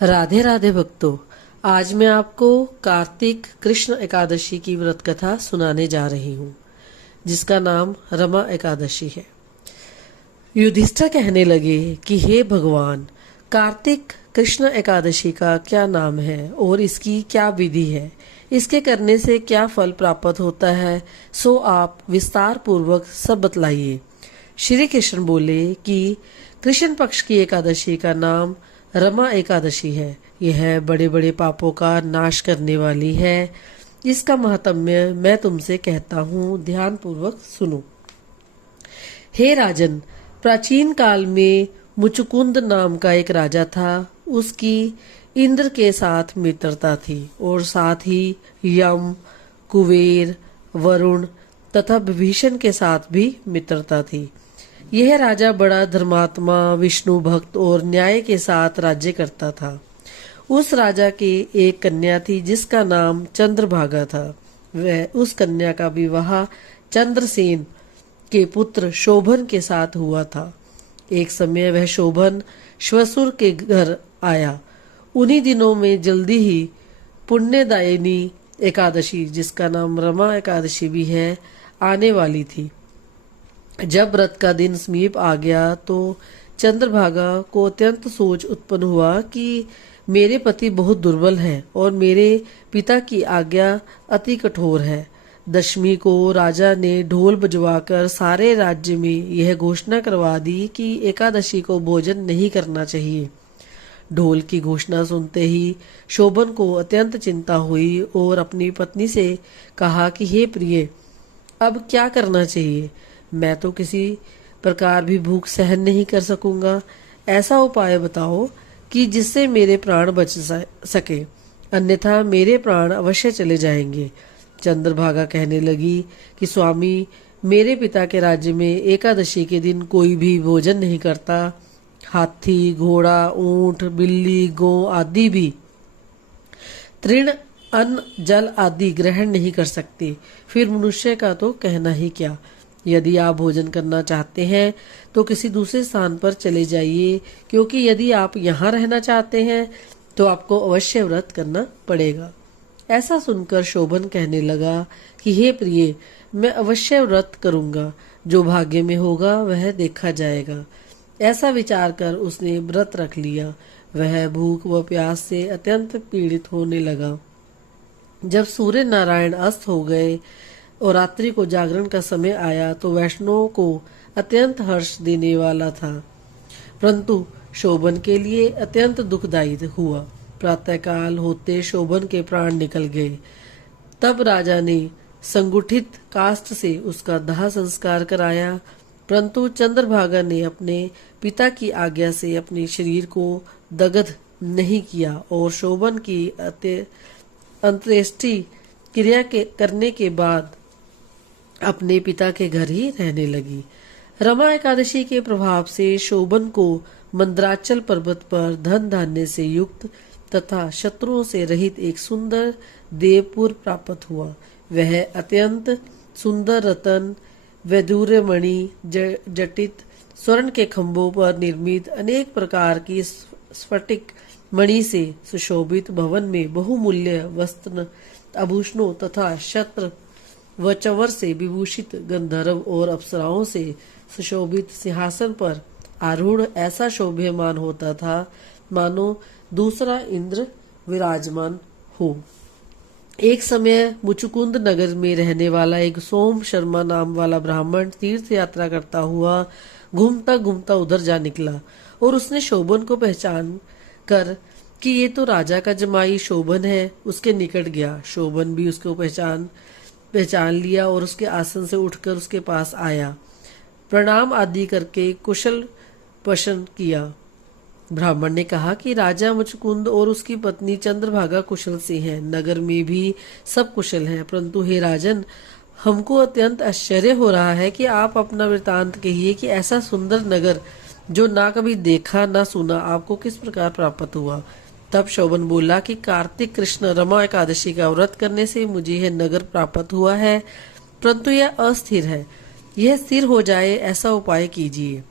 राधे राधे भक्तों, आज मैं आपको कार्तिक कृष्ण एकादशी की व्रत कथा सुनाने जा रही हूँ, जिसका नाम रमा एकादशी है। युधिष्ठिर कहने लगे कि हे भगवान, कार्तिक कृष्ण एकादशी का क्या नाम है और इसकी क्या विधि है, इसके करने से क्या फल प्राप्त होता है, सो आप विस्तार पूर्वक सब बतलाइए। श्री कृष्ण बोले कि कृष्ण पक्ष की एकादशी का नाम रमा एकादशी है। यह बड़े बड़े पापों का नाश करने वाली है। इसका महात्म्य मैं तुमसे कहता हूँ, ध्यान पूर्वक सुनो। हे राजन, प्राचीन काल में मुचुकुंद नाम का एक राजा था। उसकी इंद्र के साथ मित्रता थी और साथ ही यम, कुबेर, वरुण तथा विभीषण के साथ भी मित्रता थी। यह राजा बड़ा धर्मात्मा, विष्णु भक्त और न्याय के साथ राज्य करता था। उस राजा की एक कन्या थी जिसका नाम चंद्रभागा था। वह उस कन्या का विवाह चंद्रसेन के पुत्र शोभन के साथ हुआ था। एक समय वह शोभन श्वशुर के घर आया। उन्हीं दिनों में जल्दी ही पुण्यदायिनी एकादशी, जिसका नाम रमा एकादशी भी है, आने वाली थी। जब व्रत का दिन समीप आ गया तो चंद्रभागा को अत्यंत सोच उत्पन्न हुआ कि मेरे पति बहुत दुर्बल हैं और मेरे पिता की आज्ञा अति कठोर है। दशमी को राजा ने ढोल बजवाकर सारे राज्य में यह घोषणा करवा दी कि एकादशी को भोजन नहीं करना चाहिए। ढोल की घोषणा सुनते ही शोभन को अत्यंत चिंता हुई और अपनी पत्नी से कहा कि हे प्रिय, अब क्या करना चाहिए? मैं तो किसी प्रकार भी भूख सहन नहीं कर सकूंगा। ऐसा उपाय बताओ कि जिससे मेरे प्राण बच सके, अन्यथा मेरे प्राण अवश्य चले जाएंगे। चंद्रभागा कहने लगी कि स्वामी, मेरे पिता के राज्य में एकादशी के दिन कोई भी भोजन नहीं करता। हाथी, घोड़ा, ऊंट, बिल्ली, गौ आदि भी तृण, अन्न, जल आदि ग्रहण नहीं कर सकते। फिर मनुष्य का तो कहना ही क्या। यदि आप भोजन करना चाहते हैं तो किसी दूसरे स्थान पर चले जाइए, क्योंकि यदि आप यहाँ रहना चाहते हैं तो आपको अवश्य व्रत करना पड़ेगा। ऐसा सुनकर शोभन कहने लगा कि हे प्रिय, मैं अवश्य व्रत करूंगा। जो भाग्य में होगा वह देखा जाएगा। ऐसा विचार कर उसने व्रत रख लिया। वह भूख व प्यास से अत्यंत पीड़ित होने लगा। जब सूर्य नारायण अस्त हो गए और रात्रि को जागरण का समय आया तो वैष्णव को अत्यंत हर्ष देने वाला था, परंतु शोभन के लिए अत्यंत दुखदायी हुआ। प्रातःकाल होते शोभन के प्राण निकल गए। तब राजा ने संगुठित काष्ठ से उसका दाह संस्कार कराया, परंतु चंद्रभागा ने अपने पिता की आज्ञा से अपने शरीर को दग्ध नहीं किया और शोभन की अंत्येष्टि क्रिया करने के बाद अपने पिता के घर ही रहने लगी। रमा एकादशी के प्रभाव से शोभन को मंद्राचल पर्वत पर धन धान्य से युक्त तथा शत्रुओं से रहित एक सुंदर देवपुर प्राप्त हुआ। वह अत्यंत सुंदर रतन, वैदूर्य मणि, जटित स्वर्ण के खंभों पर निर्मित अनेक प्रकार की स्फटिक मणि से सुशोभित भवन में बहुमूल्य वस्त्र, आभूषणों तथा शस्त्र व चंवर से विभूषित गंधर्व और अप्सराओं से सुशोभित सिंहासन पर आरूढ़ ऐसा शोभ्यमान होता था मानो दूसरा इंद्र विराजमान हो। एक समय मुचुकुंद नगर में रहने वाला एक सोम शर्मा नाम वाला ब्राह्मण तीर्थ यात्रा करता हुआ घूमता घूमता उधर जा निकला और उसने शोभन को पहचान कर कि ये तो राजा का जमाई शोभन है, उसके निकट गया। शोभन भी उसको पहचान लिया और उसके आसन से उठकर उसके पास आया। प्रणाम आदि करके कुशल प्रश्न किया। ब्राह्मण ने कहा कि राजा मुचुकुंद और उसकी पत्नी चंद्रभागा कुशल से हैं। नगर में भी सब कुशल हैं, परंतु हे राजन, हमको अत्यंत आश्चर्य हो रहा है कि आप अपना वृतांत कहिए कि ऐसा सुंदर नगर जो ना कभी देखा ना सुना आपको किस प्रकार प्राप्त हुआ। तब शोभन बोला कि कार्तिक कृष्ण रमा एकादशी का व्रत करने से मुझे यह नगर प्राप्त हुआ है, परंतु यह अस्थिर है। यह स्थिर हो जाए ऐसा उपाय कीजिए।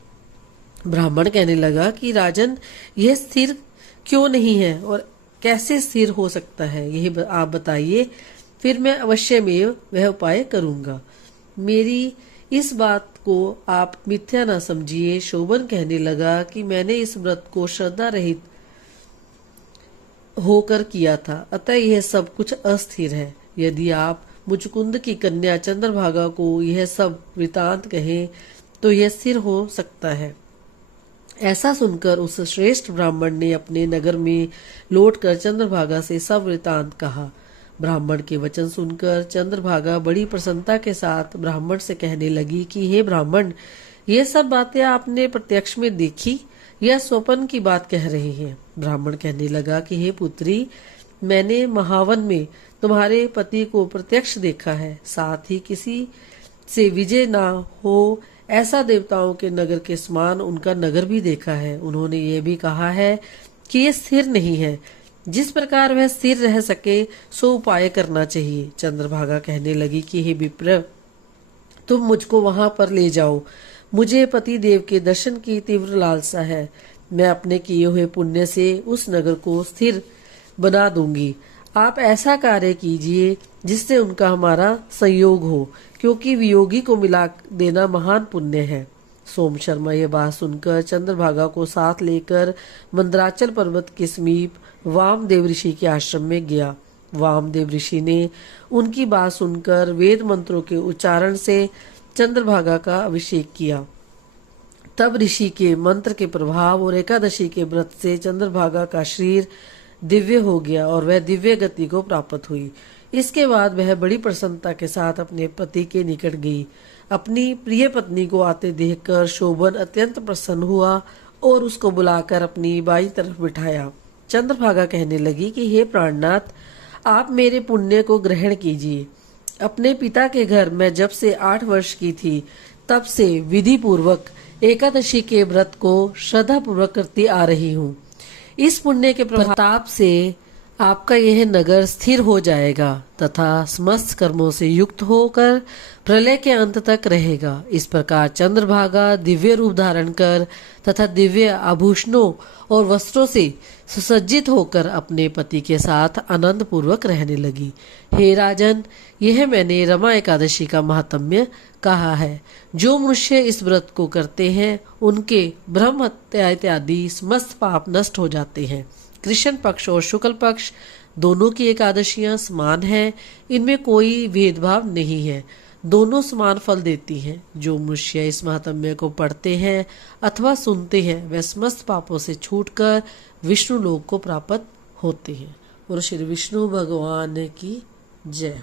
ब्राह्मण कहने लगा कि राजन, यह स्थिर क्यों नहीं है और कैसे स्थिर हो सकता है, यही आप बताइए, फिर मैं अवश्य में वह उपाय करूंगा। मेरी इस बात को आप मिथ्या न समझिए। शोभन कहने लगा कि मैंने इस व्रत को श्रद्धा रहित होकर किया था, अतः यह सब कुछ अस्थिर है। यदि आप मुचकुंद की कन्या चंद्रभागा को यह सब वृतांत कहें तो यह स्थिर हो सकता है। ऐसा सुनकर उस श्रेष्ठ ब्राह्मण ने अपने नगर में लौटकर चंद्रभागा से सब वृतांत कहा। ब्राह्मण के वचन सुनकर चंद्रभागा बड़ी प्रसन्नता के साथ ब्राह्मण से कहने लगी कि हे ब्राह्मण, ये सब बातें आपने प्रत्यक्ष में देखी या स्वप्न की बात कह रही हैं? ब्राह्मण कहने लगा कि हे पुत्री, मैंने महावन में तुम्हारे पति को प्रत्यक्ष देखा है, साथ ही किसी से विजय ना हो ऐसा देवताओं के नगर के समान उनका नगर भी देखा है। उन्होंने ये भी कहा है कि ये स्थिर नहीं है, जिस प्रकार वह स्थिर रह सके सो उपाय करना चाहिए। चंद्रभागा कहने लगी कि हे विप्र, तुम मुझको वहां पर ले जाओ, मुझे पति देव के दर्शन की तीव्र लालसा है। मैं अपने किए हुए पुण्य से उस नगर को स्थिर बना दूंगी। आप ऐसा कार्य कीजिए जिससे उनका हमारा संयोग हो, क्योंकि वियोगी को मिला देना महान पुण्य है। सोम शर्मा यह बात सुनकर चंद्रभागा को साथ लेकर मंदराचल पर्वत के समीप वामदेव ऋषि के आश्रम में गया। वामदेव ऋषि ने उनकी बात सुनकर वेद मंत्रों के उच्चारण से चंद्रभागा का अभिषेक किया। तब ऋषि के मंत्र के प्रभाव और एकादशी के व्रत से चंद्रभागा का शरीर दिव्य हो गया और वह दिव्य गति को प्राप्त हुई। इसके बाद वह बड़ी प्रसन्नता के साथ अपने पति के निकट गई। अपनी प्रिय पत्नी को आते देखकर शोभन अत्यंत प्रसन्न हुआ और उसको बुलाकर अपनी बाईं तरफ बिठाया। चंद्रभागा कहने लगी कि हे प्राणनाथ, आप मेरे पुण्य को ग्रहण कीजिए। अपने पिता के घर मैं जब से 8 वर्ष की थी तब से विधि पूर्वक एकादशी के व्रत को श्रद्धा पूर्वक करती आ रही हूँ। इस पुण्य के प्रताप से आपका यह नगर स्थिर हो जाएगा तथा समस्त कर्मों से युक्त होकर प्रलय के अंत तक रहेगा। इस प्रकार चंद्रभागा दिव्य रूप धारण कर तथा दिव्य आभूषणों और वस्त्रों से सुसज्जित होकर अपने पति के साथ आनंद पूर्वक रहने लगी। हे राजन, यह मैंने रमा एकादशी का महात्म्य कहा है। जो मनुष्य इस व्रत को करते हैं उनके ब्रह्म हत्या इत्यादि समस्त पाप नष्ट हो जाते हैं। कृष्ण पक्ष और शुक्ल पक्ष दोनों की एकादशियां समान हैं, इनमें कोई भेदभाव नहीं है, दोनों समान फल देती हैं। जो मनुष्य इस महात्म्य को पढ़ते हैं अथवा सुनते हैं वह समस्त पापों से छूटकर विष्णु लोक को प्राप्त होते हैं। और श्री विष्णु भगवान की जय।